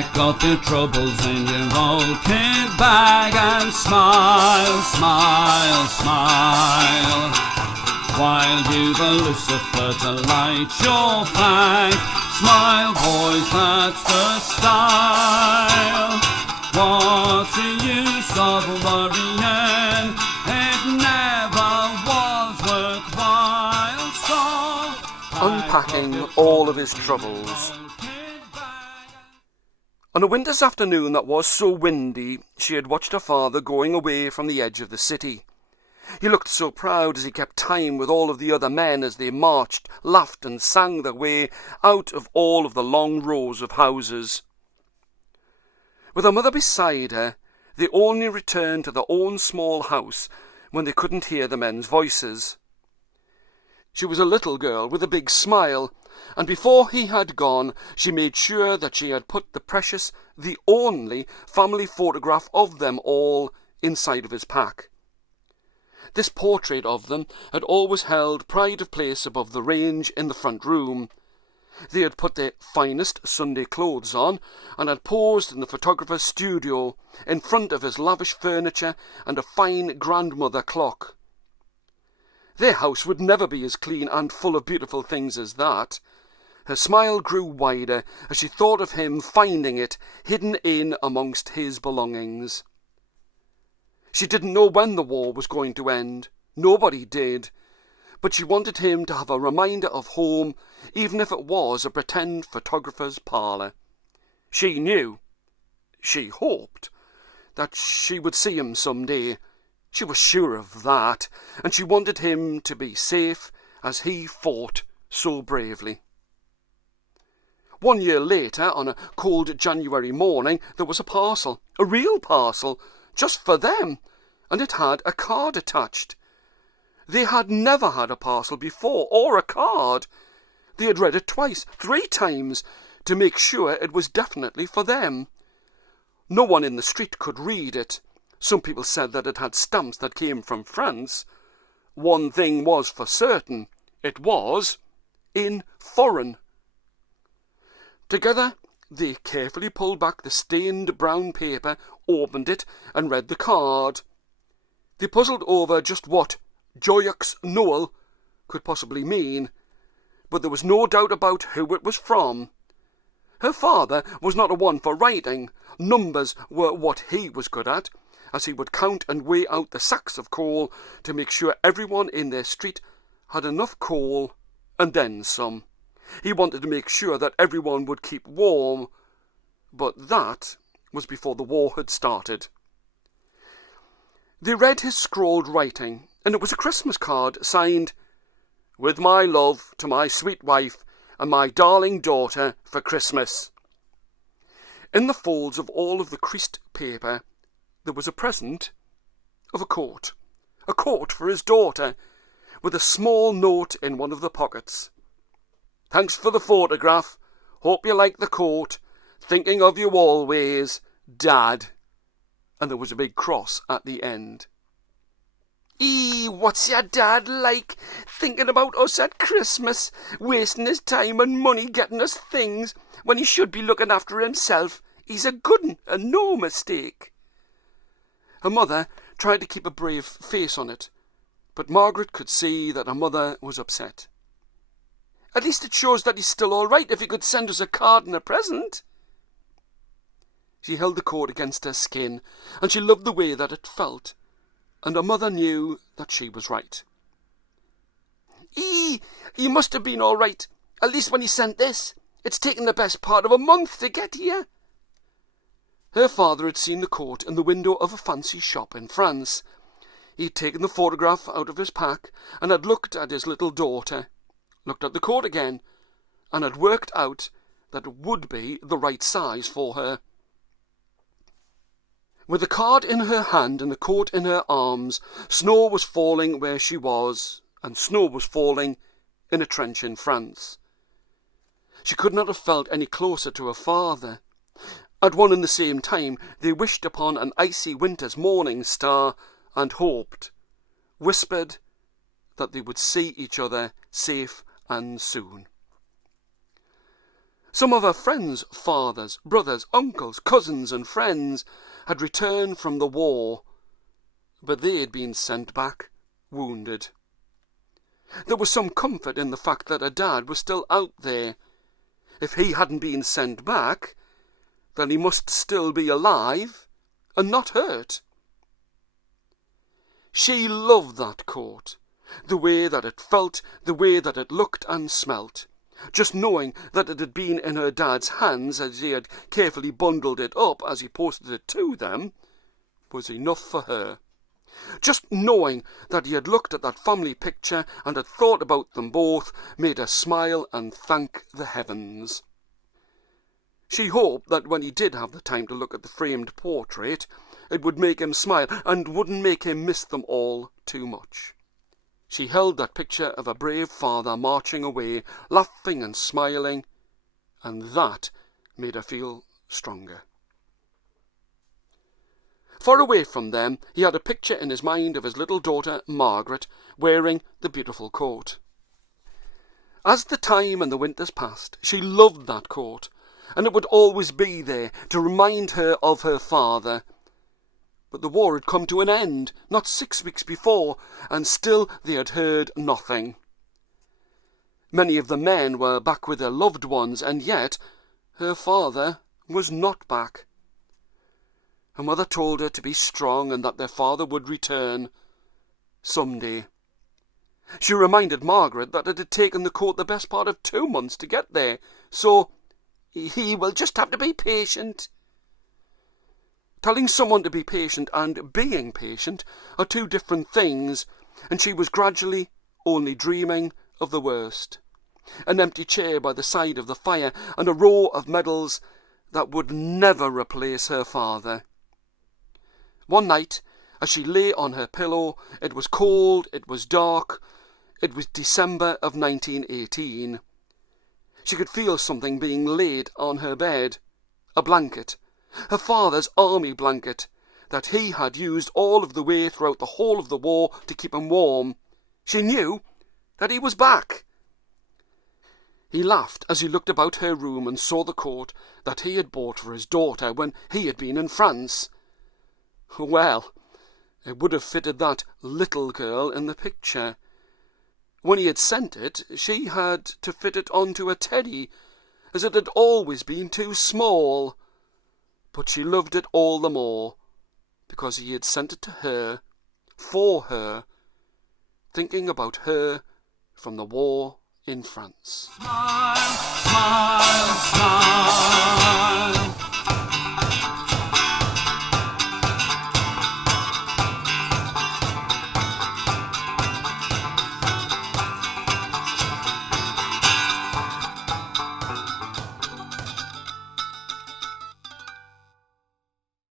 pack up your troubles in your old kit bag and smile, smile, smile, while you've a Lucifer to light your fag. Smile, boys, that's the style. What's the use of worrying? It never was worthwhile. So Unpacking all of his troubles. On a winter's afternoon that was so windy, she had watched her father going away from the edge of the city. He looked so proud as he kept time with all of the other men as they marched, laughed and sang their way out of all of the long rows of houses. With her mother beside her, they only returned to their own small house when they couldn't hear the men's voices. She was a little girl with a big smile, and before he had gone, she made sure that she had put the precious, the only family photograph of them all inside of his pack. This portrait of them had always held pride of place above the range in the front room. They had put their finest Sunday clothes on, and had posed in the photographer's studio, in front of his lavish furniture and a fine grandmother clock. Their house would never be as clean and full of beautiful things as that. Her smile grew wider as she thought of him finding it hidden in amongst his belongings. She didn't know when the war was going to end. Nobody did. But she wanted him to have a reminder of home, even if it was a pretend photographer's parlour. She knew, she hoped, that she would see him some day. She was sure of that, and she wanted him to be safe as he fought so bravely. 1 year later, on a cold January morning, there was a parcel, a real parcel, just for them, and it had a card attached. They had never had a parcel before, or a card. They had read it twice, 3 times, to make sure it was definitely for them. No one in the street could read it. Some people said that it had stamps that came from France. One thing was for certain, it was in foreign. Together, they carefully pulled back the stained brown paper, opened it, and read the card. They puzzled over just what Joyeux Noel could possibly mean, but there was no doubt about who it was from. Her father was not a one for writing. Numbers were what he was good at, as he would count and weigh out the sacks of coal to make sure everyone in their street had enough coal, and then some. He wanted to make sure that everyone would keep warm, but that was before the war had started. They read his scrawled writing, and it was a Christmas card signed, "With my love to my sweet wife and my darling daughter for Christmas." In the folds of all of the creased paper there was a present of a coat for his daughter, with a small note in one of the pockets. "Thanks for the photograph. Hope you like the coat. Thinking of you always, Dad." And there was a big cross at the end. "What's your dad like? Thinking about us at Christmas, wasting his time and money getting us things, when he should be looking after himself. He's a good 'un, and no mistake." Her mother tried to keep a brave face on it, but Margaret could see that her mother was upset. "At least it shows that he's still all right if he could send us a card and a present." She held the coat against her skin, and she loved the way that it felt, and her mother knew that she was right. He must have been all right, at least when he sent this. It's taken the best part of a month to get here." Her father had seen the coat in the window of a fancy shop in France. He'd taken the photograph out of his pack and had looked at his little daughter, looked at the coat again, and had worked out that it would be the right size for her. With the card in her hand and the coat in her arms, snow was falling where she was, and snow was falling in a trench in France. She could not have felt any closer to her father. At one and the same time they wished upon an icy winter's morning star, and hoped, whispered, that they would see each other safe and soon. Some of her friends' fathers, brothers, uncles, cousins and friends had returned from the war, but they had been sent back wounded. There was some comfort in the fact that her dad was still out there. If he hadn't been sent back, then he must still be alive and not hurt. She loved that coat, the way that it felt, the way that it looked and smelt. Just knowing that it had been in her dad's hands as he had carefully bundled it up as he posted it to them was enough for her. Just knowing that he had looked at that family picture and had thought about them both made her smile and thank the heavens. She hoped that when he did have the time to look at the framed portrait, it would make him smile and wouldn't make him miss them all too much. She held that picture of a brave father marching away, laughing and smiling, and that made her feel stronger. Far away from them, he had a picture in his mind of his little daughter, Margaret, wearing the beautiful coat. As the time and the winters passed, she loved that coat, and it would always be there to remind her of her father. But the war had come to an end, not 6 weeks before, and still they had heard nothing. Many of the men were back with their loved ones, and yet her father was not back. Her mother told her to be strong and that their father would return someday. She reminded Margaret that it had taken the coat the best part of 2 months to get there, so he will just have to be patient. Telling someone to be patient and being patient are 2 different things, and she was gradually only dreaming of the worst. An empty chair by the side of the fire and a row of medals that would never replace her father. One night, as she lay on her pillow, it was cold, it was dark, it was December of 1918. She could feel something being laid on her bed, a blanket. Her father's army blanket that he had used all of the way throughout the whole of the war to keep him warm. She knew that he was back. He laughed as he looked about her room and saw the coat that he had bought for his daughter when he had been in France. Well, it would have fitted that little girl in the picture. When he had sent it, she had to fit it onto a teddy, as it had always been too small. But she loved it all the more, because he had sent it to her, for her, thinking about her from the war in France. Smile, smile, smile.